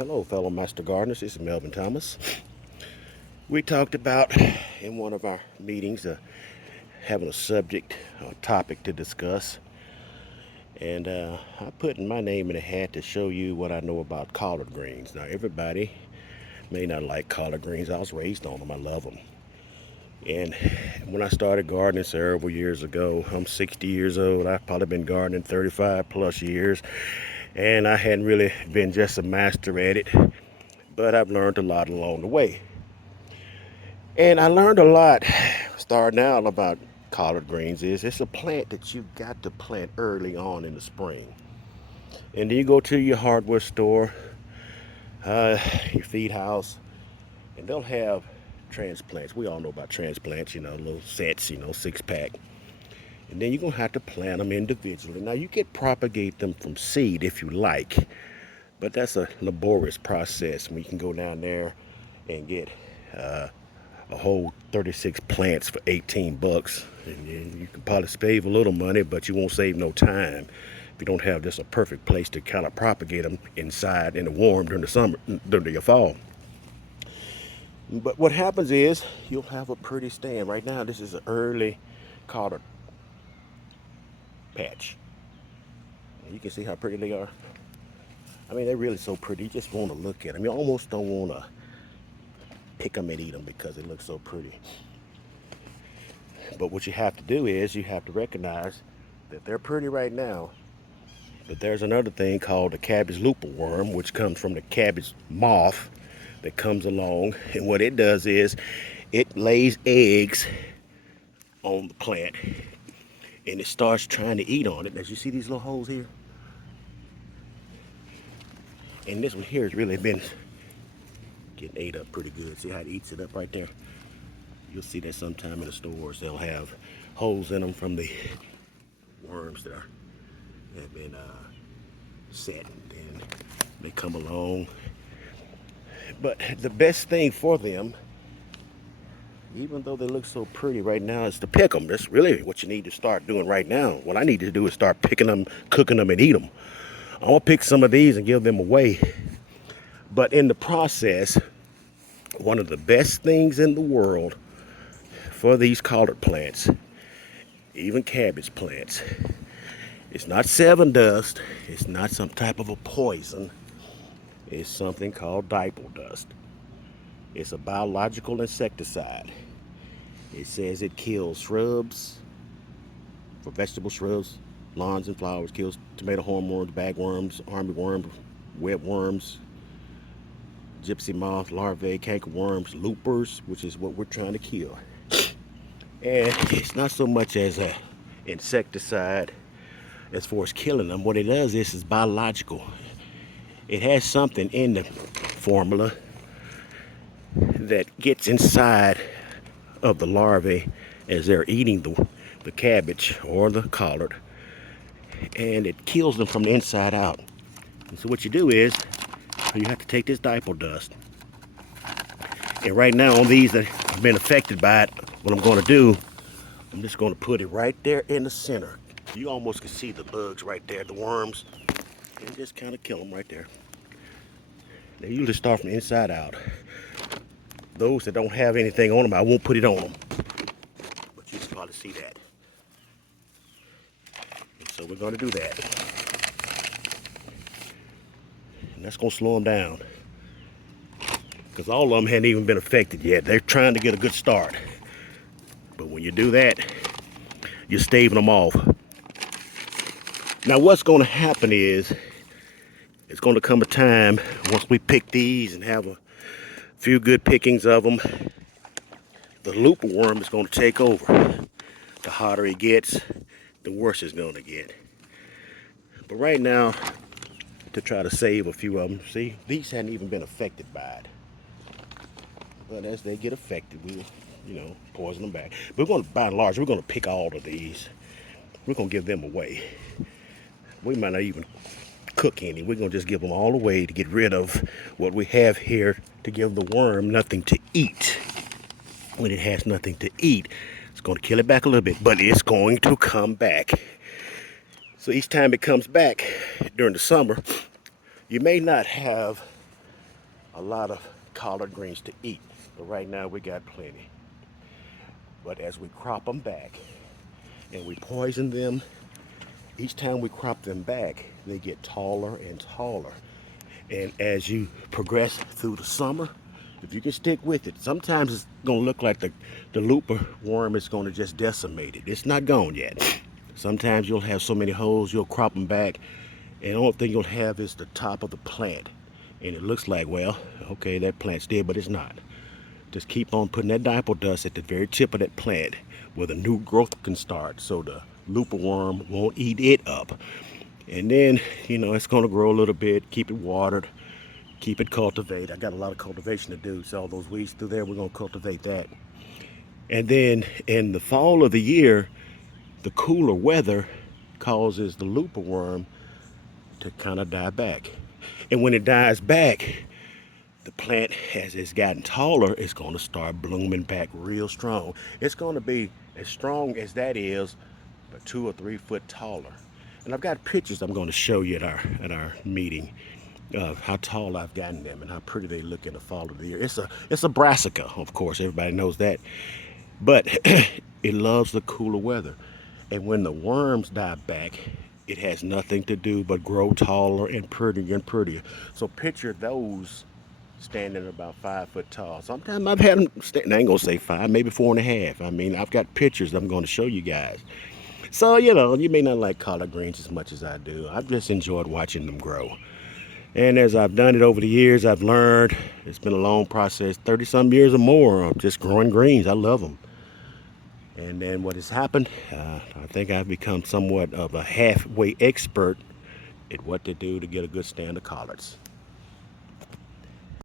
Hello, fellow master gardeners. This is Melvin Thomas. We talked about in one of our meetings having a subject or topic to discuss, and I put my name in a hat to show you what I know about collard greens. Now, everybody may not like collard greens. I was raised on them. I love them. And when I started gardening several years ago, I'm 60 years old. I've probably been gardening 35 plus years, and I hadn't really been just a master at it, but I've learned a lot along the way. And I learned a lot starting out about collard greens. Is it's a plant that you've got to plant early on in the spring. And then you go to your hardware store, your feed house, and they'll have transplants. We all know about transplants, little sets, 6 pack. And then you're going to have to plant them individually. Now, you can propagate them from seed if you like, but that's a laborious process. We can go down there and get a whole 36 plants for 18 bucks. And you can probably save a little money, but you won't save no time if you don't have just a perfect place to kind of propagate them inside in the warm during the summer, during the fall. But what happens is you'll have a pretty stand. Right now, this is an early collard patch. And you can see how pretty they are. I mean, they're really so pretty. You just want to look at them. You almost don't want to pick them and eat them because they look so pretty. But what you have to do is you have to recognize that they're pretty right now. But there's another thing called the cabbage looper worm, which comes from the cabbage moth that comes along. And what it does is it lays eggs on the plant and it starts trying to eat on it. As you see these little holes here? And this one here has really been getting ate up pretty good. See how it eats it up right there? You'll see that sometime in the stores. They'll have holes in them from the worms that have been set, and then they come along. But the best thing for them, even though they look so pretty right now, is to pick them. That's really what you need to start doing right now. What I need to do is start picking them, cooking them, and eat them. I'm gonna pick some of these and give them away. But in the process, one of the best things in the world for these collard plants, even cabbage plants, it's not Sevin dust, it's not some type of a poison, it's something called dipel dust. It's a biological insecticide. It says it kills shrubs, for vegetable shrubs, lawns and flowers, kills tomato hornworms, bagworms, armyworm, webworms, gypsy moth, larvae, cankerworms, loopers, which is what we're trying to kill. And it's not so much as an insecticide as far as killing them. What it does is biological. It has something in the formula that gets inside of the larvae as they're eating the cabbage or the collard, and it kills them from the inside out. And so what you do is you have to take this dipel dust, and right now on these that have been affected by it, what I'm going to do, I'm just going to put it right there in the center. You almost can see the bugs right there, the worms, and just kind of kill them right there. They usually start from the inside out. Those that don't have anything on them, I won't put it on them. But you can probably see that. And so we're going to do that. And that's going to slow them down. Because all of them hadn't even been affected yet. They're trying to get a good start. But when you do that, you're staving them off. Now what's going to happen is, it's going to come a time, once we pick these and have a few good pickings of them, the looper worm is going to take over. The hotter it gets, the worse it's going to get. But right now, to try to save a few of them, see, these hadn't even been affected by it. But as they get affected, we, poison them back. But we're going to, by and large, we're going to pick all of these. We're going to give them away. We might not even cook any. We're going to just give them all away to get rid of what we have here, to give the worm nothing to eat. When it has nothing to eat, it's going to kill it back a little bit, but it's going to come back. So each time it comes back during the summer, you may not have a lot of collard greens to eat. But right now we got plenty. But as we crop them back and we poison them, each time we crop them back, they get taller and taller. And as you progress through the summer, if you can stick with it, sometimes it's going to look like the looper worm is going to just decimate it. It's not gone yet. Sometimes you'll have so many holes, you'll crop them back, and the only thing you'll have is the top of the plant. And it looks like, well, okay, that plant's dead, but it's not. Just keep on putting that dipel dust at the very tip of that plant where the new growth can start so the looper worm won't eat it up. And then, it's going to grow a little bit, keep it watered, keep it cultivated. I got a lot of cultivation to do, so all those weeds through there, we're going to cultivate that. And then in the fall of the year, the cooler weather causes the looper worm to kind of die back. And when it dies back, the plant, as it's gotten taller, is going to start blooming back real strong. It's going to be as strong as that is, but 2 or 3 foot taller. And I've got pictures I'm going to show you at our meeting of how tall I've gotten them and how pretty they look in the fall of the year. It's a brassica, of course, everybody knows that, but it loves the cooler weather. And when the worms die back, it has nothing to do but grow taller and prettier and prettier. So picture those standing about 5 foot tall. Sometimes I've had them stand, I ain't gonna say 5, maybe 4.5. I mean, I've got pictures I'm gonna show you guys. So, you may not like collard greens as much as I do. I've just enjoyed watching them grow. And as I've done it over the years, I've learned it's been a long process, 30 some years or more of just growing greens. I love them. And then what has happened, I think I've become somewhat of a halfway expert at what to do to get a good stand of collards.